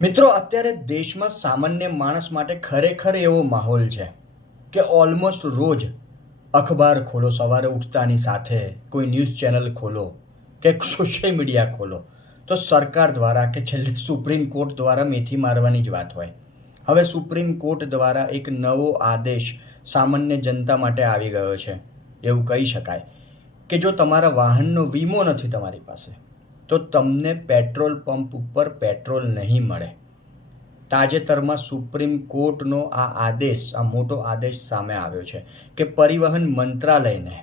મિત્રો, અત્યારે દેશમાં સામાન્ય માણસ માટે ખરેખર એવો માહોલ છે કે ઓલમોસ્ટ રોજ અખબાર ખોલો, સવારે ઉઠતાની સાથે કોઈ ન્યૂઝ ચેનલ ખોલો કે સોશિયલ મીડિયા ખોલો તો સરકાર દ્વારા કે છેલ્લે સુપ્રીમ કોર્ટ દ્વારા મેથી મારવાની જ વાત હોય. હવે સુપ્રીમ કોર્ટ દ્વારા એક નવો આદેશ સામાન્ય જનતા માટે આવી ગયો છે. એવું કહી શકાય કે જો તમારા વાહનનો વીમો નથી તમારી પાસે તો તમને પેટ્રોલ પંપ ઉપર પેટ્રોલ નહીં મળે. તાજેતરમાં સુપ્રીમ કોર્ટનો આ આદેશ, આ મોટો આદેશ સામે આવ્યો છે કે પરિવહન મંત્રાલયને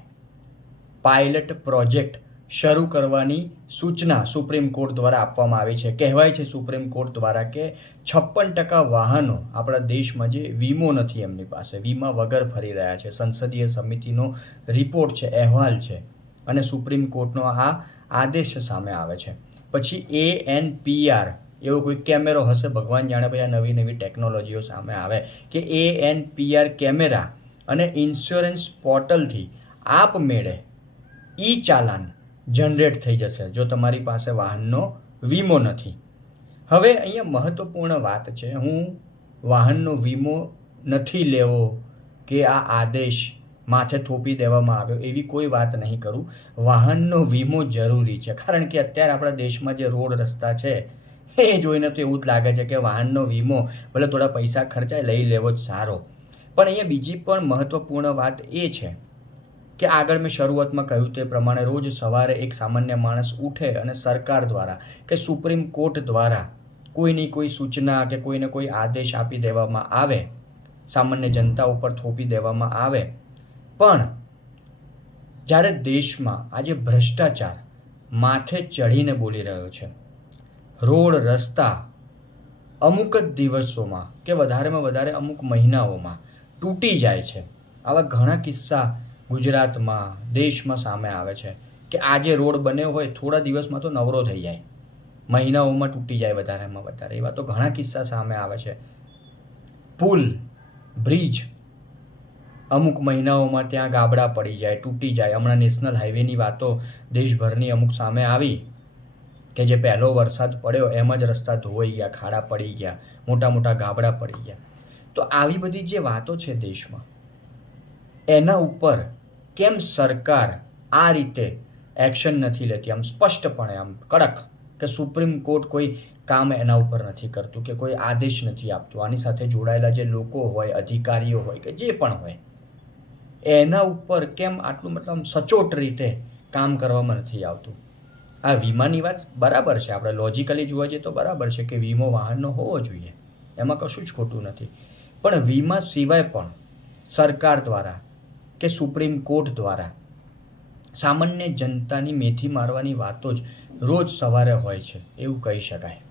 પાયલટ પ્રોજેક્ટ શરૂ કરવાની સૂચના સુપ્રીમ કોર્ટ દ્વારા આપવામાં આવી છે. કહેવાય છે સુપ્રીમ કોર્ટ દ્વારા કે 56% વાહનો આપણા દેશમાં જે વીમો નથી એમની પાસે, વીમા વગર ફરી રહ્યા છે. સંસદીય સમિતિનો રિપોર્ટ છે, અહેવાલ છે અને સુપ્રીમ કોર્ટનો આ આદેશ સામે આવે છે. પછી ANPR એવો કોઈ કેમેરો હશે, ભગવાન જાણે. ભાઈ આ નવી નવી ટેકનોલોજીઓ સામે આવે કે ANPR કેમેરા અને ઇન્સ્યોરન્સ પોર્ટલથી આપમેળે ચાલાન જનરેટ થઈ જશે જો તમારી પાસે વાહનનો વીમો નથી. હવે અહીંયા મહત્વપૂર્ણ વાત છે, હું વાહનનો વીમો નથી લેવો કે આ આદેશ માથે થોપી દેવામાં આવ્યો એવી કોઈ વાત નહીં કરું. વાહનનો વીમો જરૂરી છે, કારણ કે અત્યારે આપણા દેશમાં જે રોડ રસ્તા છે એ જોઈને તો એવું જ લાગે છે કે વાહનનો વીમો ભલે થોડા પૈસા ખર્ચાય, લઈ લેવો જ સારો. પણ અહીંયા બીજી પણ મહત્વપૂર્ણ વાત એ છે કે આગળ મેં શરૂઆતમાં કહ્યું તે પ્રમાણે રોજ સવારે એક સામાન્ય માણસ ઉઠે અને સરકાર દ્વારા કે સુપ્રીમ કોર્ટ દ્વારા કોઈની કોઈ સૂચના કે કોઈને કોઈ આદેશ આપી દેવામાં આવે, સામાન્ય જનતા ઉપર થોપી દેવામાં આવે. પણ જ્યારે દેશમાં આજે ભ્રષ્ટાચાર માથે ચઢીને બોલી રહ્યો છે, રોડ રસ્તા અમુક જ દિવસોમાં કે વધારેમાં વધારે અમુક મહિનાઓમાં તૂટી જાય છે. આવા ઘણા કિસ્સા ગુજરાતમાં, દેશમાં સામે આવે છે કે આજે રોડ બન્યો હોય થોડા દિવસમાં તો નવરો થઈ જાય, મહિનાઓમાં તૂટી જાય વધારેમાં વધારે. એવા તો ઘણા કિસ્સા સામે આવે છે. પુલ, બ્રિજ અમુક મહિનાઓમાં ત્યાં ગાબડા પડી જાય, તૂટી જાય. હમણાં નેશનલ હાઈવેની વાતો દેશભરની અમુક સામે આવી કે જે પહેલો વરસાદ પડ્યો એમ જ રસ્તા ધોવાઈ ગયા, ખાડા પડી ગયા, મોટા મોટા ગાબડા પડી ગયા. તો આવી બધી જે વાતો છે દેશમાં, એના ઉપર કેમ સરકાર આ રીતે એક્શન નથી લેતી, આમ સ્પષ્ટપણે, આમ કડક, કે સુપ્રીમ કોર્ટ કોઈ કામ એના ઉપર નથી કરતું કે કોઈ આદેશ નથી આપતું. આની સાથે જોડાયેલા જે લોકો હોય, અધિકારીઓ હોય કે જે પણ હોય, એના ઉપર કેમ આટલું મતલબ સચોટ રીતે કામ કરવામાં નથી આવતું. આ વીમાની વાત બરાબર છે, આપણે લોજિકલી જોવા જઈએ તો બરાબર છે કે વીમો વાહનનો હોવો જોઈએ, એમાં કશું જ ખોટું નથી. પણ વીમા સિવાય પણ સરકાર દ્વારા કે સુપ્રીમ કોર્ટ દ્વારા સામાન્ય જનતાની મેથી મારવાની વાતો જ રોજ સવારે હોય છે, એવું કહી શકાય.